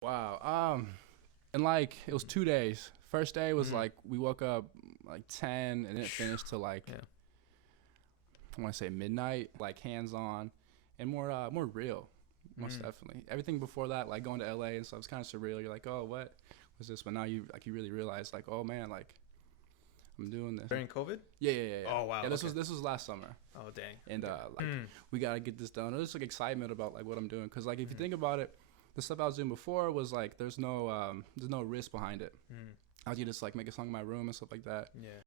Wow. And like it was 2 days. First day was Mm. like we woke up like 10 and it finished to like Yeah. I want to say midnight. Like hands on, and more real. Most Mm. definitely. Everything before that, like going to LA and stuff, was kind of surreal. You're like, oh, what was this? But now you really realize like, oh man, like I'm doing this. During COVID? Yeah. Oh wow. Yeah, this Okay. was last summer, Oh dang. and Okay. like Mm. we gotta get this done. There's like excitement about like what I'm doing, cause like if you Mm. think about it, the stuff I was doing before was like there's no risk behind it. Mm. I was just like make a song in my room and stuff like that. Yeah.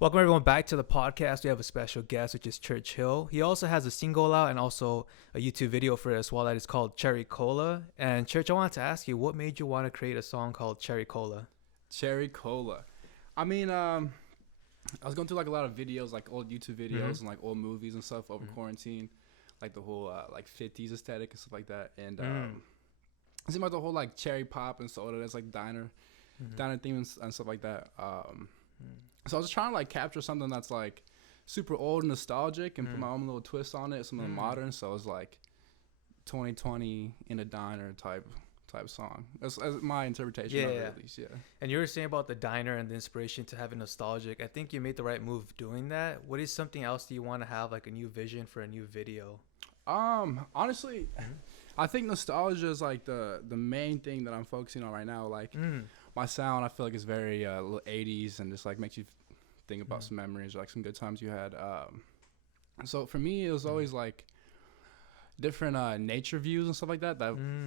Welcome everyone back to the podcast. We have a special guest, which is Church Hill. He also has a single out and also a YouTube video for it as well that is called Cherry Cola. And Church, I wanted to ask you, what made you want to create a song called Cherry Cola? Cherry Cola. I mean, I was going through like a lot of videos, like old YouTube videos and like old movies and stuff over quarantine, like the whole like 50s aesthetic and stuff like that. And it seemed like the whole like cherry pop and soda, that's like diner theme and stuff like that. So I was just trying to like capture something that's like super old and nostalgic and put my own little twist on it, something modern. So it was like 2020 in a diner type song. That's my interpretation of it, at least. Yeah. And you were saying about the diner and the inspiration to have it nostalgic. I think you made the right move doing that. What is something else do you want to have, like a new vision for a new video? Honestly, I think nostalgia is like the main thing that I'm focusing on right now. Like my sound, I feel like is very 80s and just like makes you think about some memories, or, like some good times you had. So for me, it was always like different nature views and stuff like that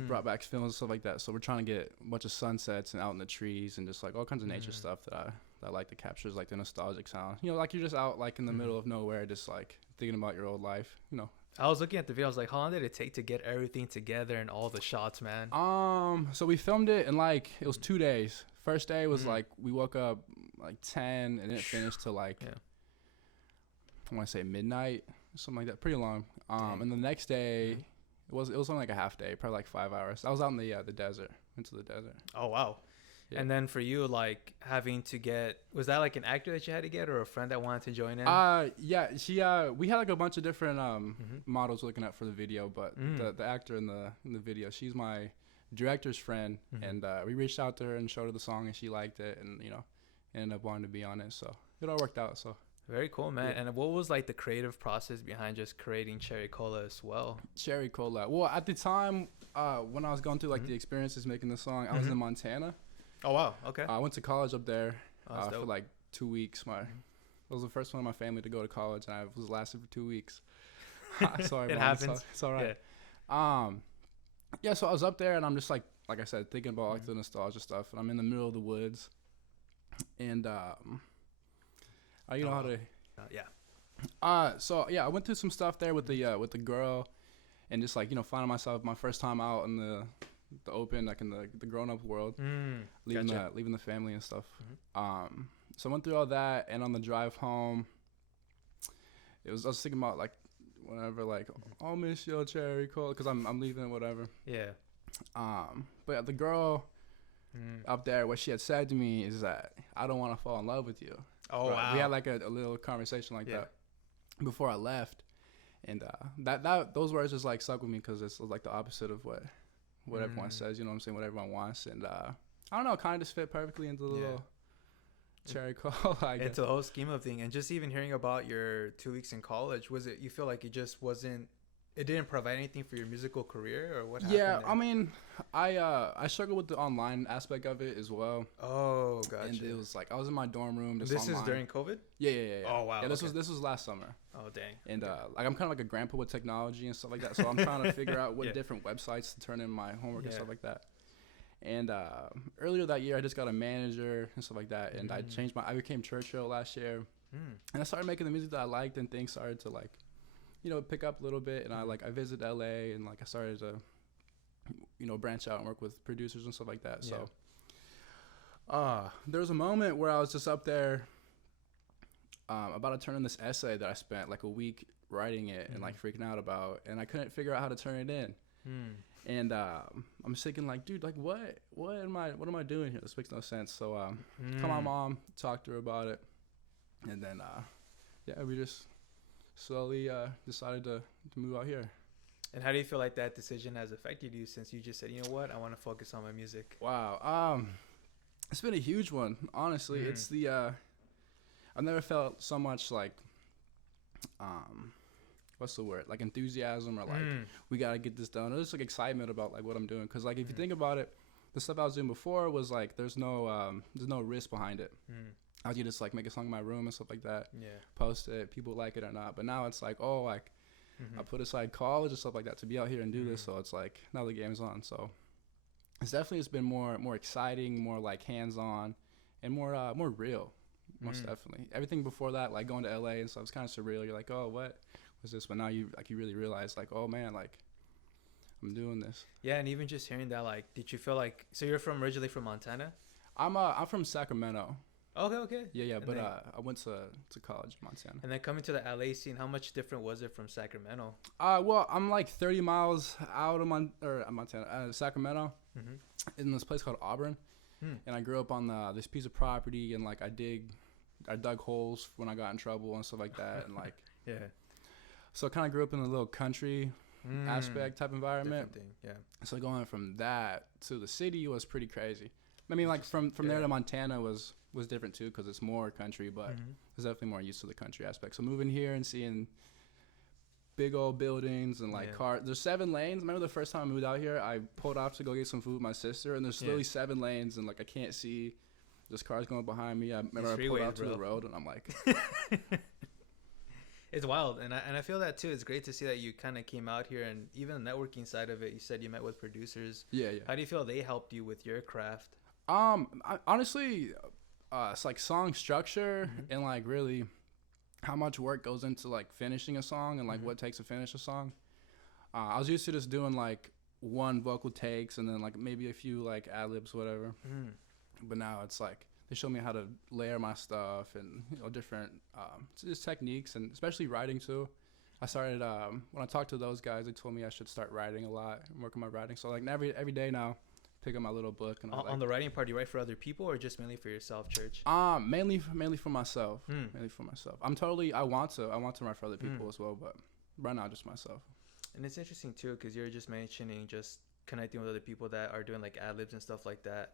brought back films and stuff like that. So we're trying to get a bunch of sunsets and out in the trees and just like all kinds of nature stuff that I like to capture, is like the nostalgic sound. You know, like you're just out like in the middle of nowhere, just like thinking about your old life. You know. I was looking at the video. I was like, how long did it take to get everything together and all the shots, man? So we filmed it in like it was 2 days. First day was like we woke up like 10 and it finished to like I want to say midnight, something like that. Pretty long. And the next day it was only like a half day, probably like 5 hours. I was out in the desert, into the desert. Oh wow. Yeah. And then for you, like having to get, was that like an actor that you had to get or a friend that wanted to join in? Yeah, she we had like a bunch of different models looking at for the video, but the actor in the video, she's my director's friend, and we reached out to her and showed her the song, and she liked it, and you know, ended up wanting to be on it, so it all worked out. So very cool, man. Yeah. And what was like the creative process behind just creating Cherry Cola as well? Cherry Cola. Well, at the time when I was going through like the experiences making the song, I was in Montana. Oh wow. Okay. I went to college up there for dope. like 2 weeks. I was the first one in my family to go to college, and I was lasted for 2 weeks. Sorry, it Mom. happens. It's all right. Yeah. So I was up there, and I'm just like I said, thinking about like the nostalgia stuff, and I'm in the middle of the woods, and you know how to. So yeah, I went through some stuff there with the girl, and just like you know finding myself my first time out in the open, like in the grown up world, leaving the family and stuff. So I went through all that, and on the drive home, I was thinking about like whenever like I'll miss your Cherry Cola because I'm leaving whatever. Yeah. But the girl up there, what she had said to me is that I don't want to fall in love with you. Oh right? wow. We had like a little conversation like that before I left, and that those words just like stuck with me because it's like the opposite of what everyone says, you know what I'm saying, what everyone wants, and I don't know, kind of just fit perfectly into the little Cherry Cola, I guess. Into the whole scheme of things. And just even hearing about your 2 weeks in college, was it, you feel like it just wasn't, it didn't provide anything for your musical career, or what happened there? I mean, I struggled with the online aspect of it as well. Oh, gotcha. And it was like I was in my dorm room. This online. is during COVID? Yeah. Oh wow. Yeah, this was last summer. Oh dang. And like I'm kind of like a grandpa with technology and stuff like that, so I'm trying to figure out what different websites to turn in my homework and stuff like that. And earlier that year, I just got a manager and stuff like that, and I became Churchill last year, and I started making the music that I liked, and things started to like, you know, pick up a little bit, and I visited LA, and like I started to, you know, branch out and work with producers and stuff like that. So there was a moment where I was just up there about to turn in this essay that I spent like a week writing it and like freaking out about, and I couldn't figure out how to turn it in. And I'm thinking like, dude, like what am I doing here? This makes no sense. So called my mom, talked to her about it, and then we just slowly decided to move out here. And how do you feel like that decision has affected you since you just said, you know what, I want to focus on my music? Wow. It's been a huge one, honestly. It's the I've never felt so much like what's the word, like enthusiasm or like we gotta get this done. There's like excitement about like what I'm doing, because like if you think about it, the stuff I was doing before was like there's no risk behind it. I could just like make a song in my room and stuff like that, post it, people like it or not. But now it's like, oh, like I put aside college and stuff like that to be out here and do this, so it's like now the game's on. So it's been more exciting, more like hands-on, and more real. Most definitely. Everything before that, like going to LA and stuff, it's kind of surreal. You're like, oh, what was this? But now you really realize, like, oh man, like I'm doing this. Yeah, and even just hearing that, like, did you feel like, so you're originally from Montana? I'm from Sacramento. Okay. Yeah, And but then, I went to college in Montana. and then coming to the LA scene, how much different was it from Sacramento? Well, I'm like 30 miles out of Montana, Sacramento, in this place called Auburn, and I grew up on this piece of property, and like I dug holes when I got in trouble and stuff like that, and like so I kind of grew up in a little country aspect type environment. Different thing, yeah. So going from that to the city was pretty crazy. I mean, like from there to Montana was different too, because it's more country, but I was definitely more used to the country aspect. So moving here and seeing big old buildings and like cars. There's 7 lanes. Remember the first time I moved out here, I pulled off to go get some food with my sister, and there's literally 7 lanes, and like I can't see. There's cars going behind me. I remember I pulled out to the road, and I'm like, it's wild, and I feel that too. It's great to see that you kind of came out here, and even the networking side of it. You said you met with producers. Yeah. How do you feel they helped you with your craft? Honestly, it's like song structure and like really how much work goes into like finishing a song and like what takes to finish a song. I was used to just doing like one vocal takes and then like maybe a few like ad-libs, whatever. But now it's like they show me how to layer my stuff and different just techniques, and especially writing too. I started when I talked to those guys, they told me I should start writing a lot and work on my writing. So like every day now, pick up my little book and on the writing part, do you write for other people or just mainly for yourself, Church? Mainly for myself. Mainly for myself. I want to write for other people as well, but right now just myself. And it's interesting too, because you're just mentioning just connecting with other people that are doing like ad-libs and stuff like that.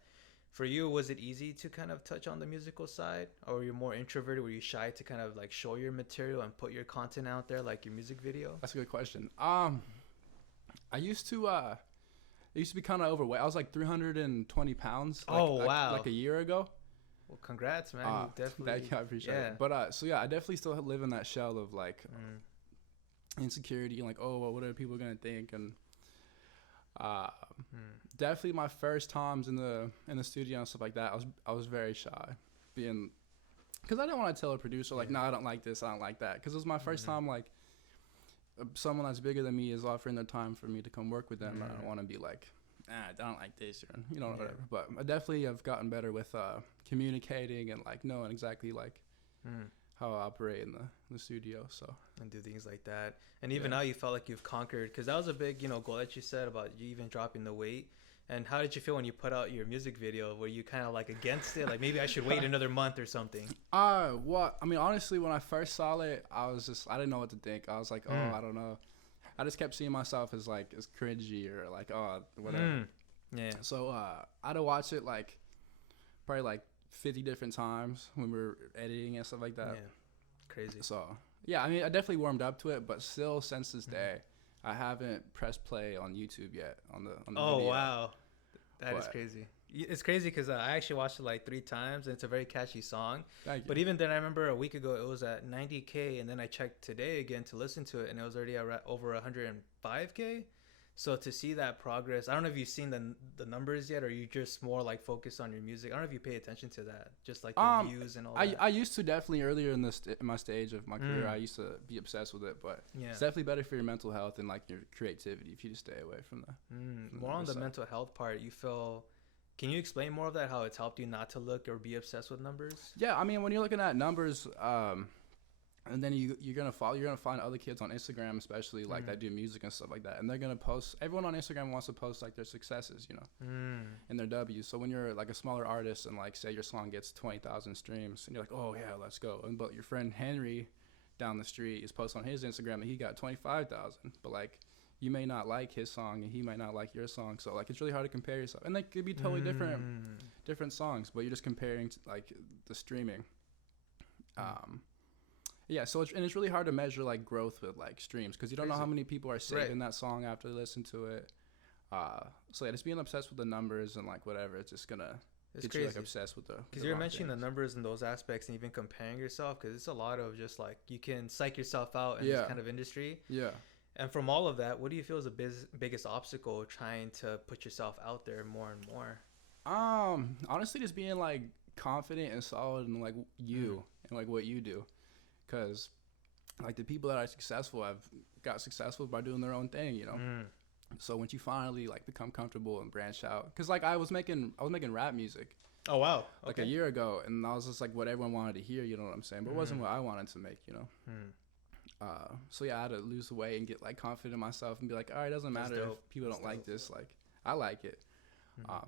For you, was it easy to kind of touch on the musical side, or were you more introverted? Were you shy to kind of like show your material and put your content out there, like your music video? That's a good question. I used to be kind of overweight. I was like 320 pounds. Wow. Like a year ago. Well, congrats, man. You definitely. Thank you, I appreciate it. But so yeah, I definitely still live in that shell of like insecurity and like, oh, well, what are people gonna think? And definitely my first times in the studio and stuff like that, I was very shy, because I didn't want to tell a producer like, no, I don't like this, I don't like that, because it was my first time like someone that's bigger than me is offering their time for me to come work with them. I don't want to be like, I don't like this, or whatever. But I definitely have gotten better with communicating and like knowing exactly like how I operate in the studio, so and do things like that. And even now you felt like you've conquered, because that was a big goal that you said about you even dropping the weight. And how did you feel when you put out your music video? Were you kind of like against it, like maybe I should wait another month or something? Well, I mean, honestly, when I first saw it, I didn't know what to think. I was like, I don't know. I just kept seeing myself as like as cringy or like whatever. So I had to watch it like probably like 50 different times when we were editing and stuff like that. Yeah, crazy. So yeah, I mean, I definitely warmed up to it, but still, since this day, I haven't pressed play on YouTube yet on the Oh video. Wow, that is crazy. It's crazy because I actually watched it like 3 times, and it's a very catchy song. Thank you. But even then, I remember a week ago it was at 90K, and then I checked today again to listen to it, and it was already over 105K. So to see that progress, I don't know if you've seen the numbers yet, or you just more like focus on your music. I don't know if you pay attention to that, just like the views and all that. I used to definitely earlier in my stage of my career. I used to be obsessed with it, but it's definitely better for your mental health and like your creativity if you just stay away from the. More on the mental health part, you feel. Can you explain more of that? How it's helped you not to look or be obsessed with numbers? Yeah, I mean, when you're looking at numbers, and then you're gonna find other kids on Instagram, especially like that do music and stuff like that, and they're gonna post. Everyone on Instagram wants to post like their successes, and their W's. So when you're like a smaller artist and like say your song gets 20,000 streams, and you're like, oh yeah, let's go, but your friend Henry down the street is posting on his Instagram that he got 25,000, but like you may not like his song and he might not like your song, so like it's really hard to compare yourself, and they could be totally different songs, but you're just comparing like the streaming. Yeah, so it's really hard to measure like growth with like streams because you don't know how many people are saving that song after they listen to it. So yeah, just being obsessed with the numbers and like whatever, it's just gonna get you like obsessed with the. Because you're mentioning the numbers and those aspects, and even comparing yourself, because it's a lot of just like you can psych yourself out in this kind of industry. Yeah. And from all of that, what do you feel is the biggest obstacle trying to put yourself out there more and more? Honestly, just being like confident and solid in like you and like what you do, because like the people that are successful have got successful by doing their own thing, you know. So once you finally like become comfortable and branch out, because like I was making rap music. Oh wow! Like a year ago, and I was just like what everyone wanted to hear, you know what I'm saying? But it wasn't what I wanted to make, you know. So yeah, I had to lose the weight and get like confident in myself and be like, all right, it doesn't matter if people don't like this, like I like it.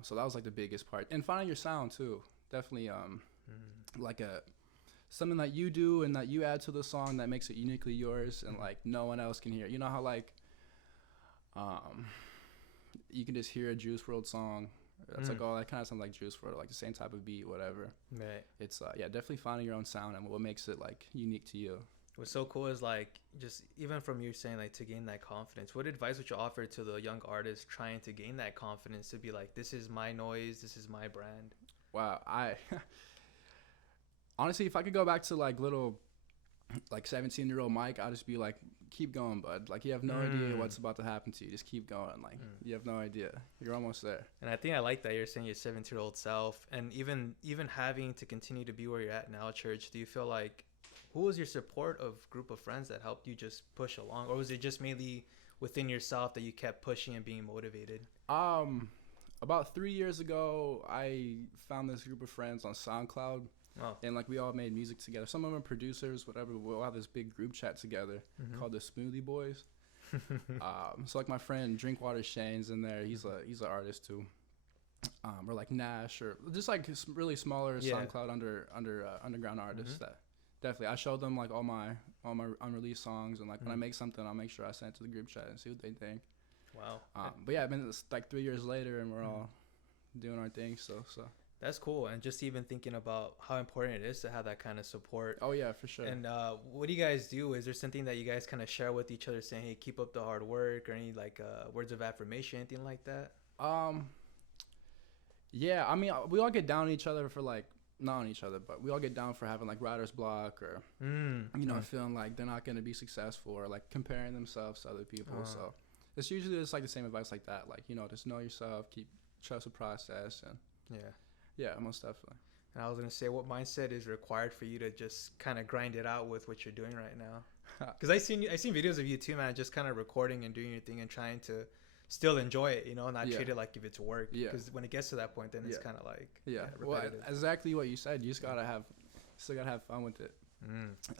So that was like the biggest part, and finding your sound too. Definitely, like something that you do and that you add to the song that makes it uniquely yours, and like no one else can hear it. You know how like you can just hear a Juice WRLD song. That's like, oh, that kind of sounds like Juice WRLD, like the same type of beat, whatever. Right. It's yeah, definitely finding your own sound and what makes it like unique to you. What's so cool is like just even from you saying like to gain that confidence, what advice would you offer to the young artists trying to gain that confidence to be like, this is my noise, this is my brand? Wow, I honestly, if I could go back to like little like 17-year-old Mike, I'd just be like, keep going, bud. Like you have no idea what's about to happen to you. Just keep going. Like you have no idea. You're almost there. And I think I like that you're saying your 17-year-old self, and even having to continue to be where you're at now, Church. Do you feel like who was your support of group of friends that helped you just push along, or was it just mainly within yourself that you kept pushing and being motivated? About 3 years ago, I found this group of friends on SoundCloud. Oh. And like we all made music together. Some of them are producers, whatever. We'll have this big group chat together called the Smoothie Boys. So like my friend Drinkwater Shane's in there. He's an artist too. Or like Nash, or just like really smaller SoundCloud underground artists that definitely. I showed them like all my unreleased songs, and like when I make something, I'll make sure I send it to the group chat and see what they think. Wow. But yeah, it's like 3 years later, and we're all doing our thing. So. That's cool. And just even thinking about how important it is to have that kind of support. Oh, yeah, for sure. And what do you guys do? Is there something that you guys kind of share with each other saying, hey, keep up the hard work, or any like words of affirmation, anything like that? Yeah, I mean, we all get down on each other for like, not on each other, but we all get down for having like writer's block, or, you know, feeling like they're not going to be successful, or like comparing themselves to other people. So it's usually just like the same advice like that. Like, you know, just know yourself, trust the process, and yeah, most definitely. And I was gonna say, what mindset is required for you to just kind of grind it out with what you're doing right now? Because I seen videos of you too, man, just kind of recording and doing your thing and trying to still enjoy it, you know, not treat it like if it's work. Because when it gets to that point, then it's kind of like well, exactly what you said. You just gotta have fun with it.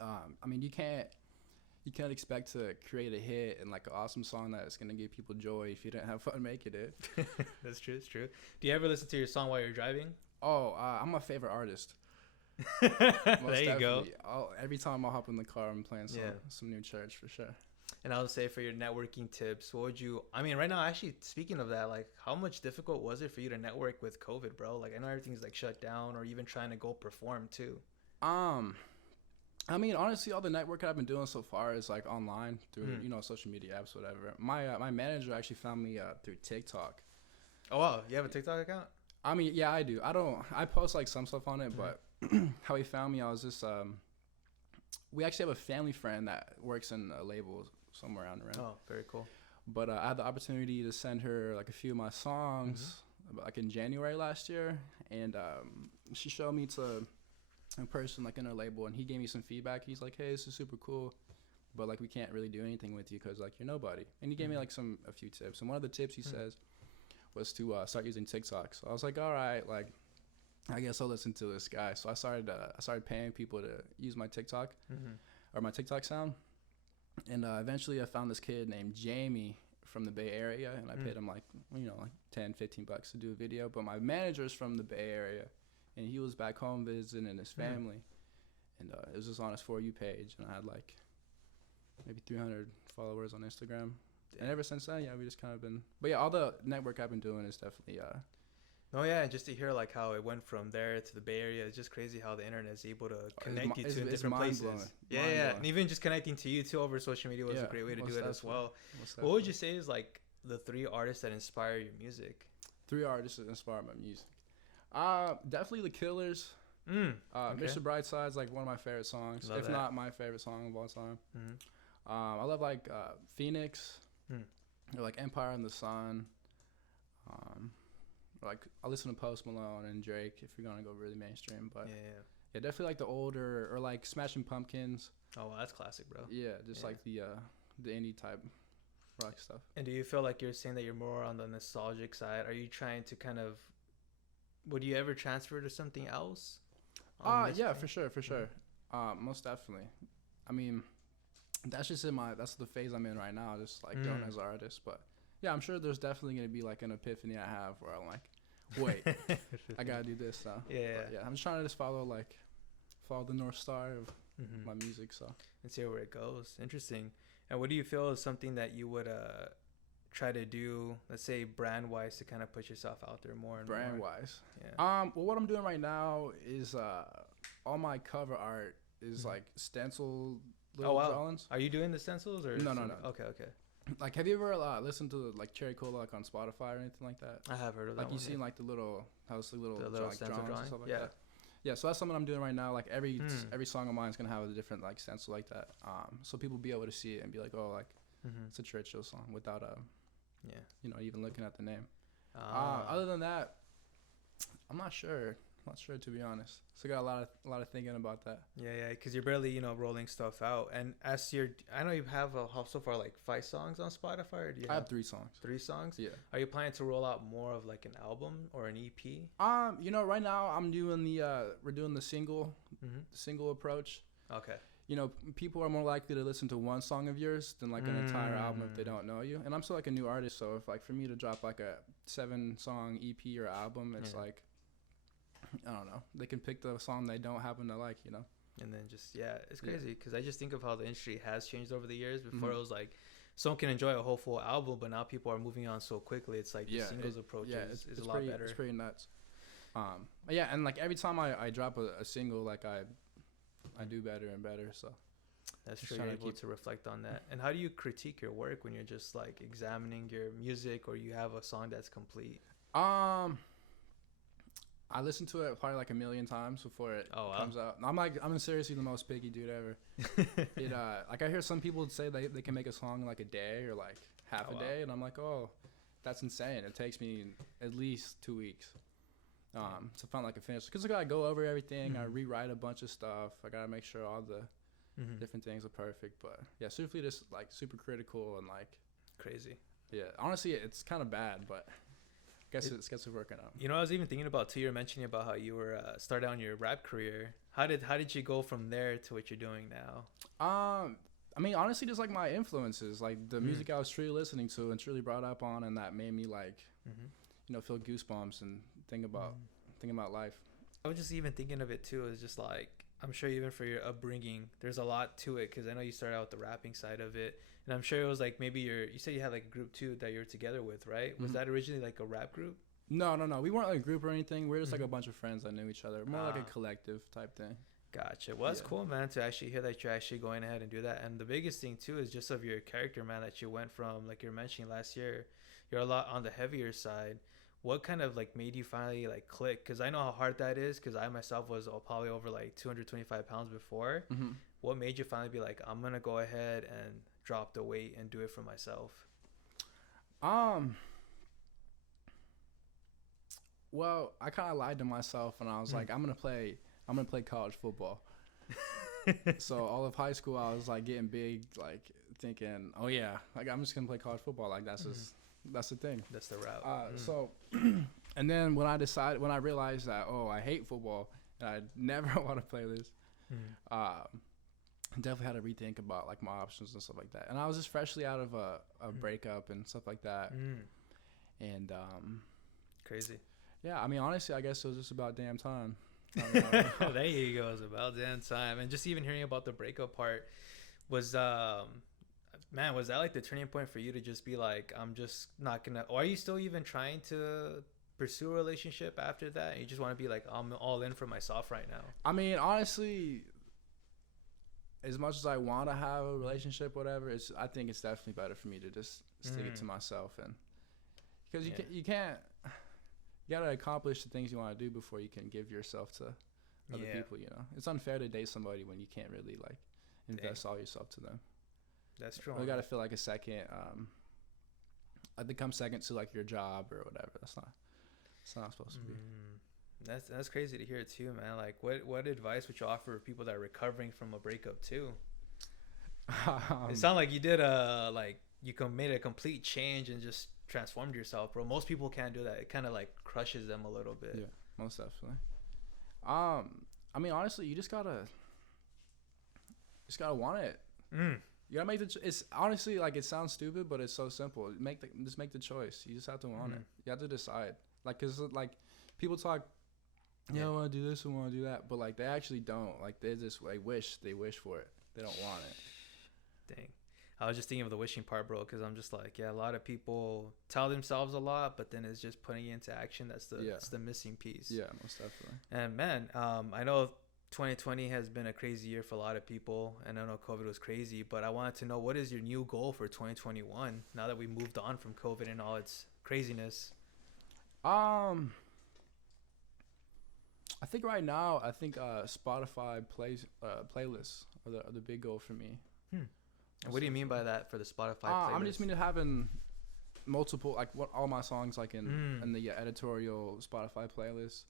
I mean, you can't expect to create a hit and like an awesome song that's gonna give people joy if you didn't have fun making it. That's true. It's true. Do you ever listen to your song while you're driving? Oh, I'm my favorite artist. There you go. Every time I'll hop in the car, I'm playing some new Church for sure. And I would say for your networking tips, what would you? I mean, right now, actually, speaking of that, like, how much difficult was it for you to network with COVID, bro? Like, I know everything's like shut down, or even trying to go perform too. I mean, honestly, all the network I've been doing so far is like online through you know, social media apps, whatever. My manager actually found me through TikTok. Oh wow, you have a TikTok account? I mean, yeah, I do. I post like some stuff on it, but how he found me, I was just we actually have a family friend that works in a label somewhere around. Oh, very cool. But I had the opportunity to send her like a few of my songs like in January last year, and she showed me to a person like in her label, and he gave me some feedback. He's like, hey, this is super cool, but like we can't really do anything with you because like you're nobody. And he gave me like a few tips, and one of the tips he says was to start using TikTok. So I was like, all right, like I guess I'll listen to this guy. So I started paying people to use my TikTok or my TikTok sound, and eventually I found this kid named Jamie from the Bay Area, and I paid him like, you know, like $10-15 to do a video. But my manager's from the Bay Area, and he was back home visiting his family, and it was just on his For You page, and I had like maybe 300 followers on Instagram. And ever since then, yeah, we just kind of been. But yeah, all the network I've been doing is definitely. Oh yeah, and just to hear like how it went from there to the Bay Area, it's just crazy how the internet is able to connect you to different places. Yeah, and even just connecting to you too over social media was a great way to do it as well. What would you say is like the 3 artists that inspire your music? 3 artists that inspire my music. Definitely the Killers. Okay. Mr. Brightside's like one of my favorite songs, if not my favorite song of all time. I love like Phoenix, or like Empire and the Sun. Like I listen to Post Malone and Drake if you're gonna go really mainstream, but yeah, definitely like the older or like Smashing Pumpkins. Oh, well, that's classic, bro. Yeah, just like the indie type rock stuff. And do you feel like you're saying that you're more on the nostalgic side? Are you trying to kind of, would you ever transfer to something else? Yeah, for sure. Most definitely. I mean, that's just that's the phase I'm in right now, just like going as an artist. But yeah, I'm sure there's definitely gonna be like an epiphany I have where I'm like, wait, I gotta do this now. Yeah. But yeah, I'm just trying to just follow the North Star of my music, so and see where it goes. Interesting. And what do you feel is something that you would try to do, let's say brand wise, to kind of put yourself out there more and brand more? wise? Yeah. Well, what I'm doing right now is all my cover art is like stencil little drawings. Are you doing the stencils or no? Okay. Like, have you ever listened to like Cherry Cola like on Spotify or anything like that? I have heard of that. Like, you seen like the little stencil drawings and stuff like yeah. that. Yeah, so that's something I'm doing right now. Like every song of mine is gonna have a different like stencil like that. So people be able to see it and be like, oh, like it's a Churchill song without even looking at the name. Other than that, I'm not sure. I'm not sure, to be honest. So I got a lot of thinking about that. Yeah, because you're barely rolling stuff out. And I know you have so far like 5 songs on Spotify. Or do you I have 3 songs. 3 songs? Yeah. Are you planning to roll out more of like an album or an EP? Right now I'm doing we're doing the single approach. Okay. People are more likely to listen to one song of yours than like an entire album if they don't know you. And I'm still like a new artist, so if like for me to drop like a 7-song EP or album, it's like, I don't know, they can pick the song they don't happen to like, And then just, it's crazy because I just think of how the industry has changed over the years. Before it was like someone can enjoy a whole full album, but now people are moving on so quickly. It's like the singles approach is a lot better. It's pretty nuts. And like every time I drop a single, like I do better and better. So that's true. You're able to reflect on that. And how do you critique your work when you're just like examining your music or you have a song that's complete? I listen to it probably like a million times before it comes out. I'm seriously the most picky dude ever. Like I hear some people say they can make a song in like a day or like half a day, and I'm like, oh, that's insane. It takes me at least 2 weeks to find like a finish, because I gotta go over everything. I rewrite a bunch of stuff. I gotta make sure all the different things are perfect. But yeah, Swiftly just like super critical and like crazy. Yeah, honestly, it's kind of bad, but it's working out. I was even thinking about too. You're mentioning about how you were started on your rap career. How did you go from there to what you're doing now? I mean, honestly, just like my influences, like the music I was truly listening to and truly brought up on, and that made me like, feel goosebumps and think about life. I was just even thinking of it too. It's just like, I'm sure even for your upbringing, there's a lot to it, because I know you started out with the rapping side of it. And I'm sure it was like maybe you said you had like a group too that you were together with, right? Was that originally like a rap group? No. We weren't like a group or anything. We were just like a bunch of friends that knew each other. More like a collective type thing. Gotcha. Well, that's cool, man, to actually hear that you're actually going ahead and do that. And the biggest thing too is just of your character, man, that you went from, like you're mentioning last year, you're a lot on the heavier side. What kind of like made you finally like click? Because I know how hard that is, because I myself was probably over like 225 pounds before. What made you finally be like, I'm going to go ahead and drop the weight and do it for myself? Well, I kind of lied to myself, and I was like, I'm gonna play college football. So all of high school, I was like getting big, like thinking, oh yeah, like I'm just gonna play college football. Like that's that's the thing. That's the route. So, and then when I realized that, oh, I hate football and I never want to play this, definitely had to rethink about like my options and stuff like that. And I was just freshly out of a breakup and stuff like that. And crazy. Yeah, I mean, honestly, I guess it was just about damn time. There you go. It's about damn time. And just even hearing about the breakup part was Man, was that like the turning point for you to just be like, I'm just not gonna, or are you still even trying to pursue a relationship after that? And you just want to be like, I'm all in for myself right now. I mean, honestly, as much as I want to have a relationship, whatever, I think it's definitely better for me to just stick it to myself, and because you can't, you gotta accomplish the things you want to do before you can give yourself to other people. You know, it's unfair to date somebody when you can't really like invest all yourself to them. That's true. You gotta feel like a second. I think I'm second to like your job or whatever. It's not supposed to be. That's crazy to hear too, man. Like, what advice would you offer people that are recovering from a breakup too? It sounded like you did made a complete change and just transformed yourself, bro. Most people can't do that. It kind of like crushes them a little bit. Yeah, most definitely. I mean, honestly, you just gotta want it. You gotta make it's honestly, like, it sounds stupid, but it's so simple. Just make the choice. You just have to want it. You have to decide. Like, cause like people talk, I want to do this, I want to do that, but like they actually don't. Like they just like wish for it. They don't want it. Dang. I was just thinking of the wishing part, bro, because I'm just like, a lot of people tell themselves a lot, but then it's just putting it into action. That's the missing piece. Yeah, most definitely. And man, I know 2020 has been a crazy year for a lot of people, and I know COVID was crazy, but I wanted to know, what is your new goal for 2021 now that we moved on from COVID and all its craziness? I think right now, Spotify playlists are the big goal for me. And what do you mean by that for the Spotify playlist? I'm just meaning having multiple, like, all my songs like in the editorial Spotify playlist.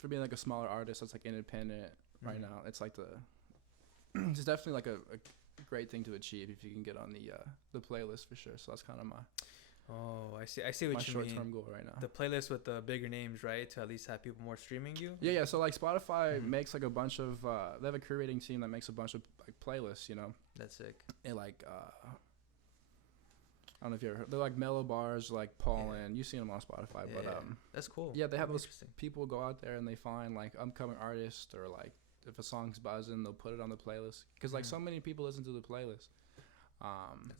For being like a smaller artist that's like independent right now, it's like it's definitely like a great thing to achieve if you can get on the playlist for sure. So that's kind of my I see what you mean. My short-term goal right now. The playlist with the bigger names, right? To at least have people more streaming you. Yeah. So like Spotify makes like a bunch of they have a curating team that makes a bunch of like playlists. You know. That's sick. And like I don't know if you ever heard. They're like mellow bars, like Paulin. You've seen them on Spotify, but that's cool. Yeah, they have those people go out there and they find like upcoming artists, or like if a song's buzzing, they'll put it on the playlist because like so many people listen to the playlist.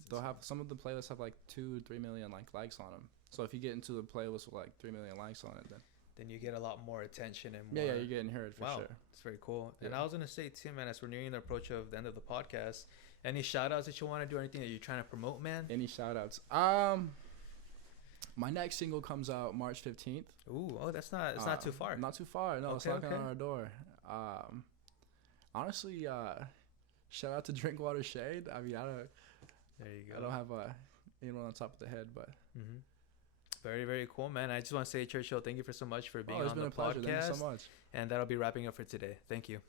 They'll have some of the playlists have like 2-3 million like likes on them. So if you get into the playlist with like 3 million likes on it, then you get a lot more attention and more. Yeah, you're getting heard for sure. It's very cool. Yeah. And I was gonna say too, man, as we're nearing the approach of the end of the podcast, any shout outs that you want to do, or anything that you're trying to promote, man? Any shout outs? My next single comes out March 15th. It's not too far. Not too far. No, it's knocking on our door. Honestly, shout out to Drinkwater Shade. I mean, there you go. I don't have anyone on top of the head, but very, very cool, man. I just want to say, Churchill, thank you so much for being on the podcast. Thank you so much. And that'll be wrapping up for today. Thank you.